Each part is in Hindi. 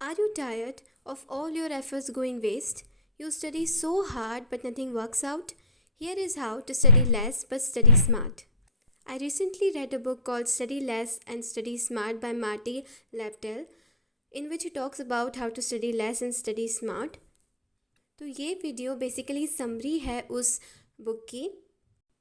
Are you tired of all your efforts going waste? You study so hard but nothing works out? Here is how to study less but study smart. I recently read a book called Study Less and Study Smart by Marty Leptel, in which he talks about how to study less and study smart. तो ये वीडियो बेसिकली समरी है उस बुक की.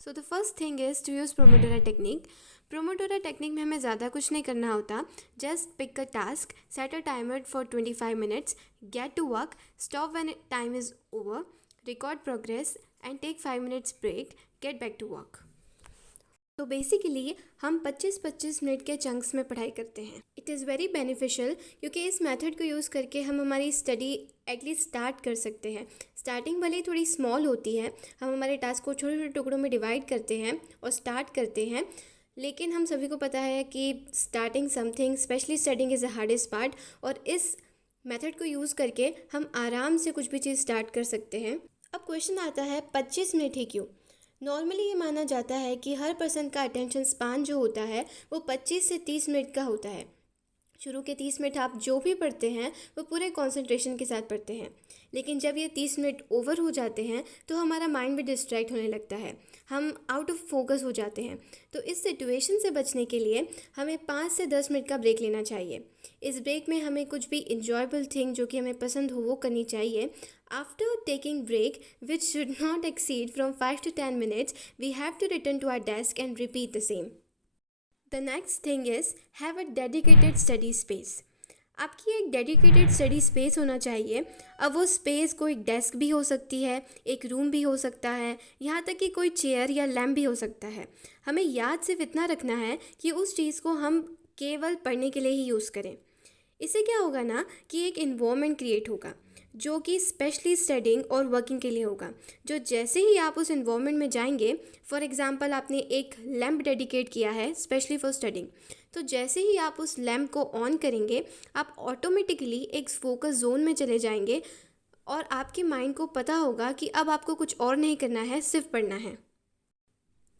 So the first thing is to use Pomodoro technique. Pomodoro technique में हमें ज़्यादा कुछ नहीं करना होता. Just pick a task, set a timer for 25 minutes, get to work, stop when time is over, record progress and take 5 minutes break, get back to work. तो बेसिकली हम 25-25 मिनट के चंक्स में पढ़ाई करते हैं. इट इज़ वेरी बेनिफिशियल क्योंकि इस मेथड को यूज़ करके हम हमारी स्टडी एटलीस्ट स्टार्ट कर सकते हैं. स्टार्टिंग भले ही थोड़ी स्मॉल होती है, हम हमारे टास्क को छोटे छोटे टुकड़ों में डिवाइड करते हैं और स्टार्ट करते हैं, लेकिन हम सभी को पता है कि starting something, specially studying, is the hardest part. और इस मेथड को यूज़ करके हम आराम से कुछ भी चीज़ स्टार्ट कर सकते हैं. अब क्वेश्चन आता है 25 मिनट ही क्यों? नॉर्मली ये माना जाता है कि हर पर्सन का अटेंशन स्पान जो होता है वो 25 से 30 मिनट का होता है. शुरू के 30 मिनट आप जो भी पढ़ते हैं वो पूरे कंसंट्रेशन के साथ पढ़ते हैं, लेकिन जब ये 30 मिनट ओवर हो जाते हैं तो हमारा माइंड भी डिस्ट्रैक्ट होने लगता है, हम आउट ऑफ फोकस हो जाते हैं. तो इस सिचुएशन से बचने के लिए हमें 5 से 10 मिनट का ब्रेक लेना चाहिए. इस ब्रेक में हमें कुछ भी इंजॉयबल थिंग जो कि हमें पसंद हो वो करनी चाहिए. After taking break, which should not exceed from 5 to 10 minutes, we have to return to our desk and repeat the same. The next thing is have a dedicated study space. आपकी एक डेडिकेटेड स्टडी स्पेस होना चाहिए. अब वो स्पेस कोई डेस्क भी हो सकती है, एक रूम भी हो सकता है, यहाँ तक कि कोई चेयर या लैम्प भी हो सकता है. हमें याद सिर्फ इतना रखना है कि उस चीज़ को हम केवल पढ़ने के लिए ही यूज़ करें. इससे क्या होगा ना कि एक इन्वायरमेंट क्रिएट होगा जो कि स्पेशली स्टडिंग और वर्किंग के लिए होगा. जो जैसे ही आप उस इन्वायरमेंट में जाएंगे, फॉर एग्जांपल आपने एक लैम्प डेडिकेट किया है स्पेशली फॉर स्टडिंग, तो जैसे ही आप उस लैम्प को ऑन करेंगे आप ऑटोमेटिकली एक फोकस जोन में चले जाएंगे और आपके माइंड को पता होगा कि अब आपको कुछ और नहीं करना है, सिर्फ पढ़ना है.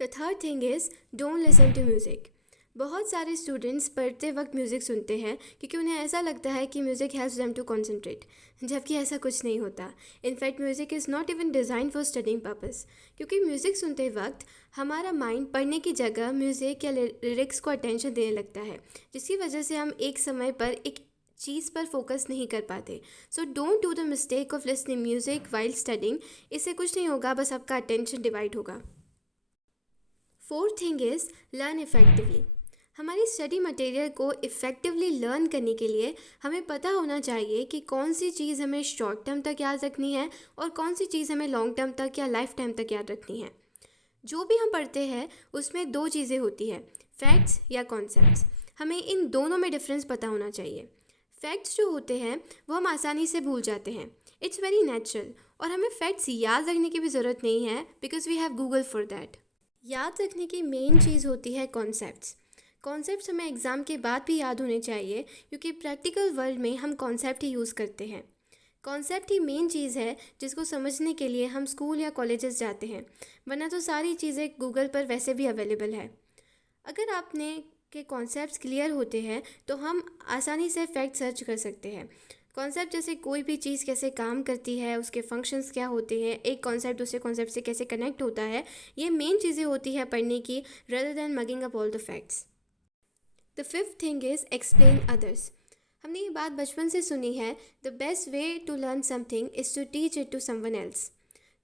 The third thing is don't listen to music. बहुत सारे स्टूडेंट्स पढ़ते वक्त म्यूज़िक सुनते हैं क्योंकि उन्हें ऐसा लगता है कि music helps them to concentrate, जबकि ऐसा कुछ नहीं होता. In fact music is not even design for studying purpose, क्योंकि म्यूज़िक सुनते वक्त हमारा माइंड पढ़ने की जगह म्यूज़िक या लिरिक्स को अटेंशन देने लगता है, जिसकी वजह से हम एक समय पर एक चीज़ पर फोकस नहीं कर पाते. So don't do the mistake of listening music while studying. इससे कुछ नहीं होगा, बस आपका अटेंशन डिवाइड होगा. Fourth thing is learn effectively. हमारी स्टडी मटेरियल को इफ़ेक्टिवली लर्न करने के लिए हमें पता होना चाहिए कि कौन सी चीज़ हमें शॉर्ट टर्म तक याद रखनी है और कौन सी चीज़ हमें लॉन्ग टर्म तक या लाइफ टाइम तक याद रखनी है. जो भी हम पढ़ते हैं उसमें दो चीज़ें होती है, फैक्ट्स या कॉन्सेप्ट्स. हमें इन दोनों में डिफरेंस पता होना चाहिए. फैक्ट्स जो होते हैं वो हम आसानी से भूल जाते हैं, इट्स वेरी नेचुरल, और हमें फैक्ट्स याद रखने की भी ज़रूरत नहीं है because we have Google for that. याद रखने की मेन चीज़ होती है कॉन्सेप्ट्स. कॉन्सेप्ट्स हमें एग्ज़ाम के बाद भी याद होने चाहिए क्योंकि प्रैक्टिकल वर्ल्ड में हम कॉन्सेप्ट ही यूज़ करते हैं. कॉन्सेप्ट ही मेन चीज़ है जिसको समझने के लिए हम स्कूल या कॉलेजेस जाते हैं, वरना तो सारी चीज़ें गूगल पर वैसे भी अवेलेबल है. अगर आपने के कॉन्सेप्ट्स क्लियर होते हैं तो हम आसानी से फैक्ट सर्च कर सकते हैं. कॉन्सेप्ट जैसे कोई भी चीज़ कैसे काम करती है, उसके फंक्शंस क्या होते हैं, एक कॉन्सेप्ट दूसरे कॉन्सेप्ट से कैसे कनेक्ट होता है, ये मेन चीज़ें होती है पढ़ने की, rather than mugging up all the facts. The fifth thing is explain others. हमने ये बात बचपन से सुनी है, the best way to learn something is to teach it to someone else.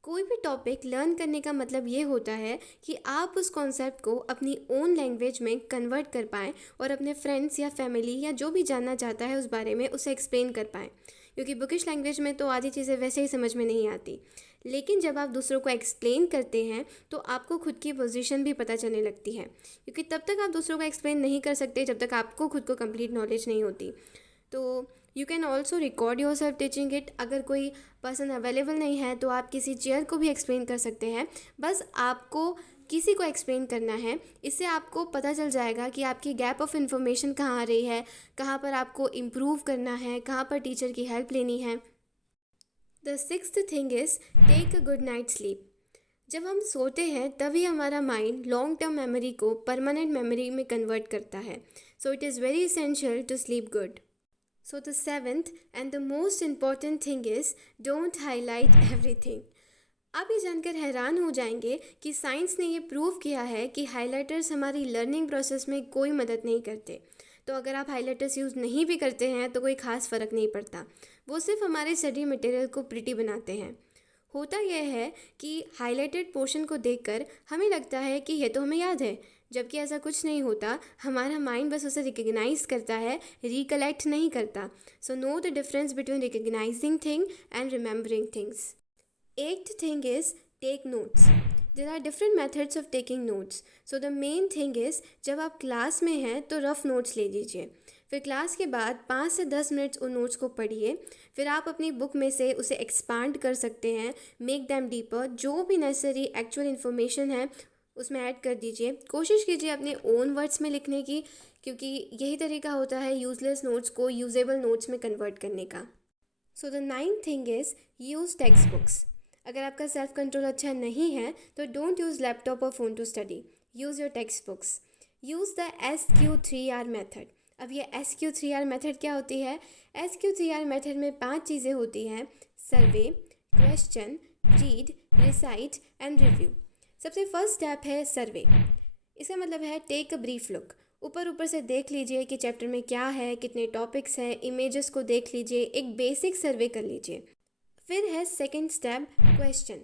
कोई भी टॉपिक लर्न करने का मतलब ये होता है कि आप उस कॉन्सेप्ट को अपनी ओन लैंग्वेज में कन्वर्ट कर पाएँ और अपने फ्रेंड्स या फैमिली या जो भी जानना चाहता है उस बारे में उसे एक्सप्लेन कर पाएँ. क्योंकि बुकिश लैंग्वेज में तो आधी चीज़ें वैसे ही समझ में नहीं आती, लेकिन जब आप दूसरों को एक्सप्लेन करते हैं तो आपको खुद की पोजीशन भी पता चलने लगती है, क्योंकि तब तक आप दूसरों को एक्सप्लेन नहीं कर सकते जब तक आपको खुद को कंप्लीट नॉलेज नहीं होती. तो you can also record your self teaching it. अगर कोई पर्सन अवेलेबल नहीं है तो आप किसी चेयर को भी एक्सप्लेन कर सकते हैं. बस आपको किसी को एक्सप्लेन करना है, इससे आपको पता चल जाएगा कि आपकी गैप ऑफ इन्फॉर्मेशन कहाँ आ रही है, कहाँ पर आपको इम्प्रूव करना है, कहाँ पर टीचर की हेल्प लेनी है. The sixth thing is take a good night sleep. जब हम सोते हैं तभी हमारा माइंड लॉन्ग टर्म मेमोरी को परमानेंट मेमोरी में कन्वर्ट करता है. So it is very essential to sleep good. So the seventh and the most important thing is don't highlight everything. आप ये जानकर हैरान हो जाएंगे कि साइंस ने ये प्रूव किया है कि हाइलाइटर्स हमारी लर्निंग प्रोसेस में कोई मदद नहीं करते। तो अगर आप हाइलाइटर्स यूज़ नहीं भी करते हैं तो कोई ख़ास फ़र्क नहीं पड़ता, वो सिर्फ हमारे स्टडी मटेरियल को प्रिटी बनाते हैं। होता यह है कि हाइलाइटेड पोर्शन को देखकर हमें लगता है कि यह तो हमें याद है, जबकि ऐसा कुछ नहीं होता। हमारा माइंड बस उसे रिकग्नाइज करता है, रिकलेक्ट नहीं करता। So know the difference between recognising thing and remembering things. Eighth thing is take notes. There are different methods of taking notes. So the main thing is जब आप क्लास में हैं तो रफ नोट्स ले लीजिए। फिर क्लास के बाद 5 से 10 मिनट्स उन नोट्स को पढ़िए। फिर आप अपनी बुक में से उसे एक्सपांड कर सकते हैं, मेक दैम डीपर। जो भी नेसेसरी एक्चुअल इन्फॉर्मेशन है उसमें ऐड कर दीजिए। कोशिश कीजिए अपने ओन वर्ड्स में लिखने की, क्योंकि यही तरीका होता है यूजलेस नोट्स को यूजेबल नोट्स में कन्वर्ट करने का। So the ninth thing is use text books. अगर आपका सेल्फ कंट्रोल अच्छा नहीं है तो डोंट यूज़ लैपटॉप और phone to study, use your text books. Use the SQ3R method. अब ये SQ3R मेथड क्या होती है? SQ3R मेथड में 5 चीज़ें होती हैं: survey, question, read, recite and review. सबसे फर्स्ट स्टेप है सर्वे। इसका मतलब है टेक अ ब्रीफ लुक। ऊपर से देख लीजिए कि चैप्टर में क्या है, कितने टॉपिक्स हैं, इमेजेस को देख लीजिए, एक बेसिक सर्वे कर लीजिए। फिर है second step question.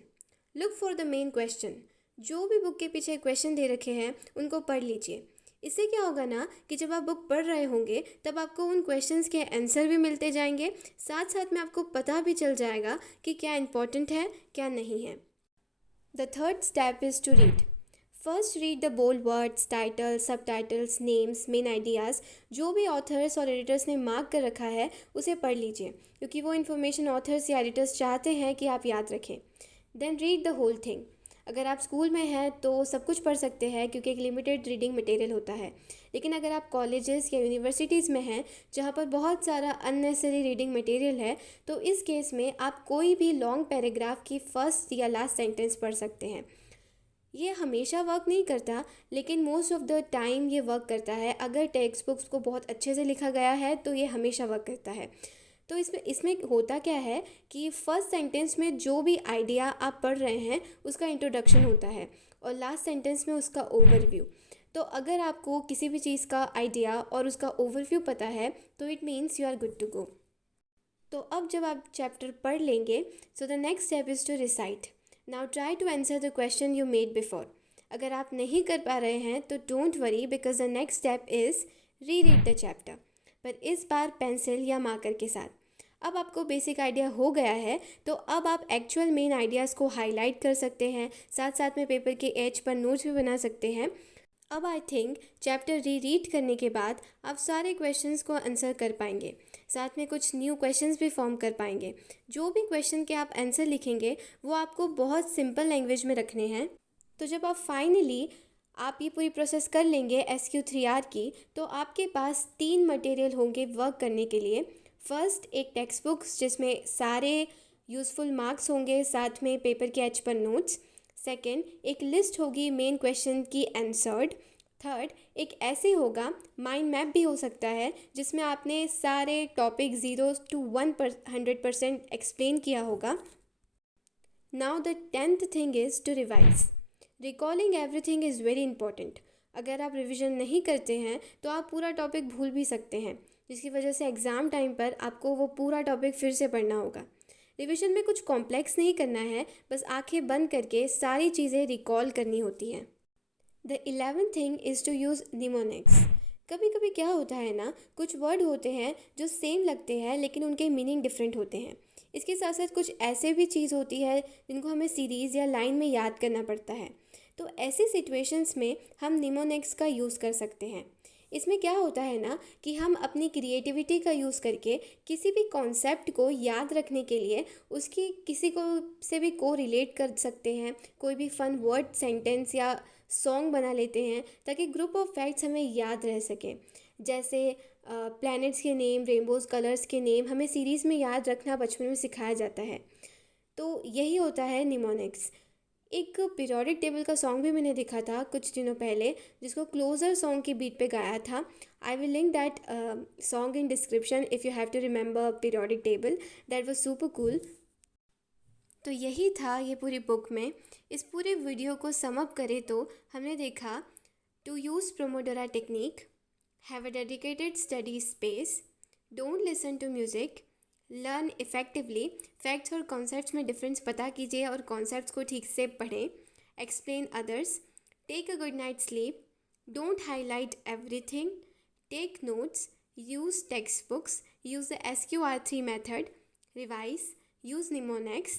Look for the main question. जो भी बुक के पीछे क्वेश्चन दे रखे हैं उनको पढ़ लीजिए। इससे क्या होगा ना कि जब आप बुक पढ़ रहे होंगे तब आपको उन क्वेश्चंस के आंसर भी मिलते जाएंगे, साथ साथ में आपको पता भी चल जाएगा कि क्या इम्पोर्टेंट है क्या नहीं है। The third step is to read. First read the bold words, titles, subtitles, names, main ideas. जो भी ऑथर्स और एडिटर्स ने मार्क कर रखा है उसे पढ़ लीजिए, क्योंकि वो इन्फॉर्मेशन ऑथर्स या एडिटर्स चाहते हैं कि आप याद रखें। Then read the whole thing. अगर आप स्कूल में हैं तो सब कुछ पढ़ सकते हैं, क्योंकि एक लिमिटेड रीडिंग मटेरियल होता है। लेकिन अगर आप कॉलेजेस या यूनिवर्सिटीज़ में हैं जहाँ पर बहुत सारा अननेसेसरी रीडिंग मटेरियल है, तो इस केस में आप कोई भी लॉन्ग पैराग्राफ की फर्स्ट या लास्ट सेंटेंस पढ़ सकते हैं। ये हमेशा वर्क नहीं करता, लेकिन मोस्ट ऑफ द टाइम ये वर्क करता है। अगर टेक्स्ट बुक्स को बहुत अच्छे से लिखा गया है तो ये हमेशा वर्क करता है। तो इसमें होता क्या है कि फर्स्ट सेंटेंस में जो भी आइडिया आप पढ़ रहे हैं उसका इंट्रोडक्शन होता है, और लास्ट सेंटेंस में उसका ओवरव्यू। तो अगर आपको किसी भी चीज़ का आइडिया और उसका ओवरव्यू पता है तो it means you are good to go. तो अब जब आप चैप्टर पढ़ लेंगे, so the next step is to recite. Now try to answer the question you made before. अगर आप नहीं कर पा रहे हैं तो don't worry, because the next step is reread the chapter, पर इस बार पेंसिल या मार्कर के साथ। अब आपको बेसिक आइडिया हो गया है तो अब आप एक्चुअल मेन आइडियाज़ को हाईलाइट कर सकते हैं, साथ साथ में पेपर के एज पर नोट्स भी बना सकते हैं। अब आई थिंक चैप्टर री रीड करने के बाद आप सारे क्वेश्चंस को आंसर कर पाएंगे, साथ में कुछ न्यू क्वेश्चंस भी फॉर्म कर पाएंगे। जो भी क्वेश्चन के आप आंसर लिखेंगे वो आपको बहुत सिंपल लैंग्वेज में रखने हैं। तो जब आप फाइनली आप ये पूरी प्रोसेस कर लेंगे SQ3R की, तो आपके पास 3 मटेरियल होंगे वर्क करने के लिए। फर्स्ट एक टेक्स्ट बुक्स जिसमें सारे यूज़फुल मार्क्स होंगे, साथ में पेपर के एज पर नोट्स। सेकेंड एक लिस्ट होगी मेन क्वेश्चन की आंसर्ड। थर्ड एक ऐसे होगा, माइंड मैप भी हो सकता है, जिसमें आपने सारे टॉपिक 0 to 100% एक्सप्लेन किया होगा। Now the 10th thing is to revise. Recalling everything is very important. अगर आप रिविज़न नहीं करते हैं तो आप पूरा टॉपिक भूल भी सकते हैं, जिसकी वजह से एग्ज़ाम टाइम पर आपको वो पूरा टॉपिक फिर से पढ़ना होगा। रिविज़न में कुछ कॉम्प्लेक्स नहीं करना है, बस आंखें बंद करके सारी चीज़ें रिकॉल करनी होती हैं। The 11th thing is to use mnemonics. कभी कभी क्या होता है ना, कुछ वर्ड होते हैं जो सेम लगते हैं लेकिन उनके मीनिंग डिफरेंट होते हैं। इसके साथ साथ कुछ ऐसे भी चीज़ होती है जिनको हमें सीरीज़ या लाइन में याद करना पड़ता है। तो ऐसी सिचुएशंस में हम निमोनिक्स का यूज़ कर सकते हैं। इसमें क्या होता है ना कि हम अपनी क्रिएटिविटी का यूज़ करके किसी भी कॉन्सेप्ट को याद रखने के लिए उसकी किसी को से भी को रिलेट कर सकते हैं। कोई भी फन वर्ड, सेंटेंस या सॉन्ग बना लेते हैं ताकि ग्रुप ऑफ फैक्ट्स हमें याद रह सकें। जैसे प्लैनेट्स के नेम, रेनबोज कलर्स के नेम हमें सीरीज़ में याद रखना बचपन में सिखाया जाता है। तो यही होता है निमोनिक्स। एक पीरियोडिक टेबल का सॉन्ग भी मैंने देखा था कुछ दिनों पहले, जिसको क्लोजर सॉन्ग की बीट पे गाया था. I will link that song in description if you have to remember periodic table. That was super cool. तो यही था ये पूरी बुक में. इस पूरे वीडियो को सम अप करें तो हमने देखा to use Pomodoro technique, have a dedicated study space, don't listen to music, learn effectively. Facts और कॉन्सेप्ट्स में डिफरेंस पता कीजिए और कॉन्सेप्ट्स को ठीक से पढ़ें. Explain others, take a good night sleep, don't highlight everything, take notes, use text books, use the SQR3 method, revise, use mnemonics,